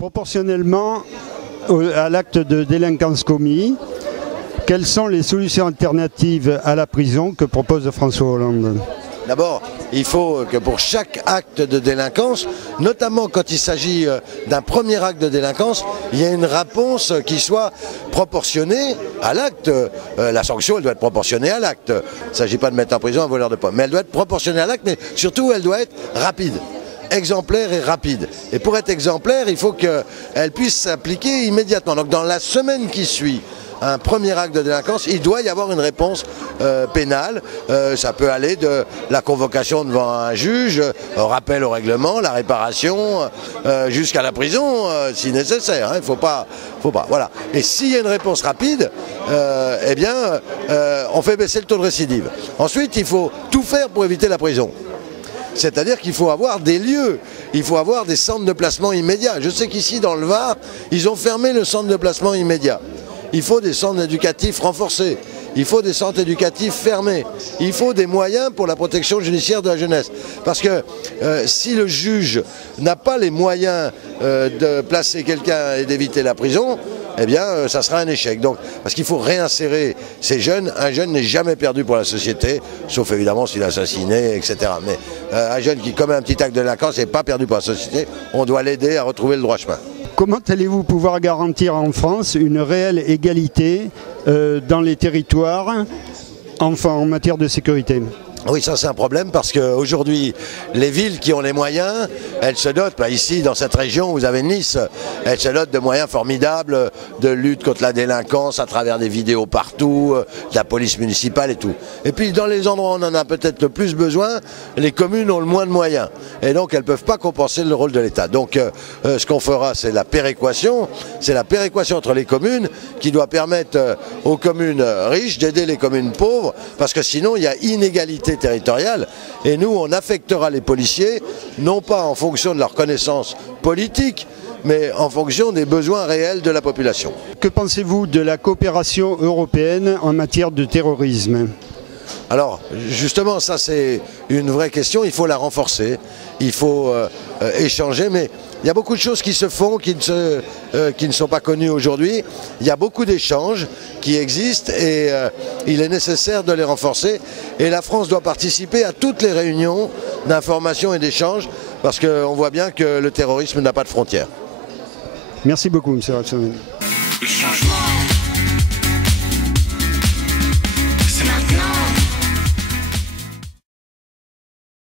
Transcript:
Proportionnellement à l'acte de délinquance commis, quelles sont les solutions alternatives à la prison que propose François Hollande? D'abord, il faut que pour chaque acte de délinquance, notamment quand il s'agit d'un premier acte de délinquance, il y ait une réponse qui soit proportionnée à l'acte. La sanction, elle doit être proportionnée à l'acte. Il ne s'agit pas de mettre en prison un voleur de pommes, mais elle doit être proportionnée à l'acte, mais surtout elle doit être rapide. Exemplaire et rapide. Et pour être exemplaire, il faut qu'elle puisse s'appliquer immédiatement. Donc dans la semaine qui suit un premier acte de délinquance, il doit y avoir une réponse pénale. Ça peut aller de la convocation devant un juge, rappel au règlement, la réparation, jusqu'à la prison si nécessaire. Il faut pas. Voilà. Et s'il y a une réponse rapide, eh bien, on fait baisser le taux de récidive. Ensuite, il faut tout faire pour éviter la prison. C'est-à-dire qu'il faut avoir des lieux, il faut avoir des centres de placement immédiat. Je sais qu'ici, dans le Var, ils ont fermé le centre de placement immédiat. Il faut des centres éducatifs renforcés, il faut des centres éducatifs fermés, il faut des moyens pour la protection judiciaire de la jeunesse. Parce que si le juge n'a pas les moyens de placer quelqu'un et d'éviter la prison, eh bien ça sera un échec. Donc, parce qu'il faut réinsérer ces jeunes. Un jeune n'est jamais perdu pour la société, sauf évidemment s'il a assassiné, etc. Mais un jeune qui commet un petit acte de délinquance n'est pas perdu pour la société, on doit l'aider à retrouver le droit chemin. Comment allez-vous pouvoir garantir en France une réelle égalité dans les territoires, enfin en matière de sécurité ? Oui, ça c'est un problème parce qu'aujourd'hui, les villes qui ont les moyens, elles se dotent, ici dans cette région, vous avez Nice, elles se dotent de moyens formidables de lutte contre la délinquance à travers des vidéos partout, de la police municipale et tout. Et puis dans les endroits où on en a peut-être le plus besoin, les communes ont le moins de moyens. Et donc elles ne peuvent pas compenser le rôle de l'État. Donc ce qu'on fera, c'est la péréquation entre les communes qui doit permettre aux communes riches d'aider les communes pauvres parce que sinon il y a inégalité territoriale et nous on affectera les policiers non pas en fonction de leur connaissance politique mais en fonction des besoins réels de la population. Que pensez-vous de la coopération européenne en matière de terrorisme ? Alors justement ça c'est une vraie question, il faut la renforcer, il faut échanger, mais il y a beaucoup de choses qui se font qui ne sont pas connues aujourd'hui. Il y a beaucoup d'échanges qui existent et il est nécessaire de les renforcer. Et la France doit participer à toutes les réunions d'information et d'échange parce qu'on voit bien que le terrorisme n'a pas de frontières. Merci beaucoup, M. Ratsonen.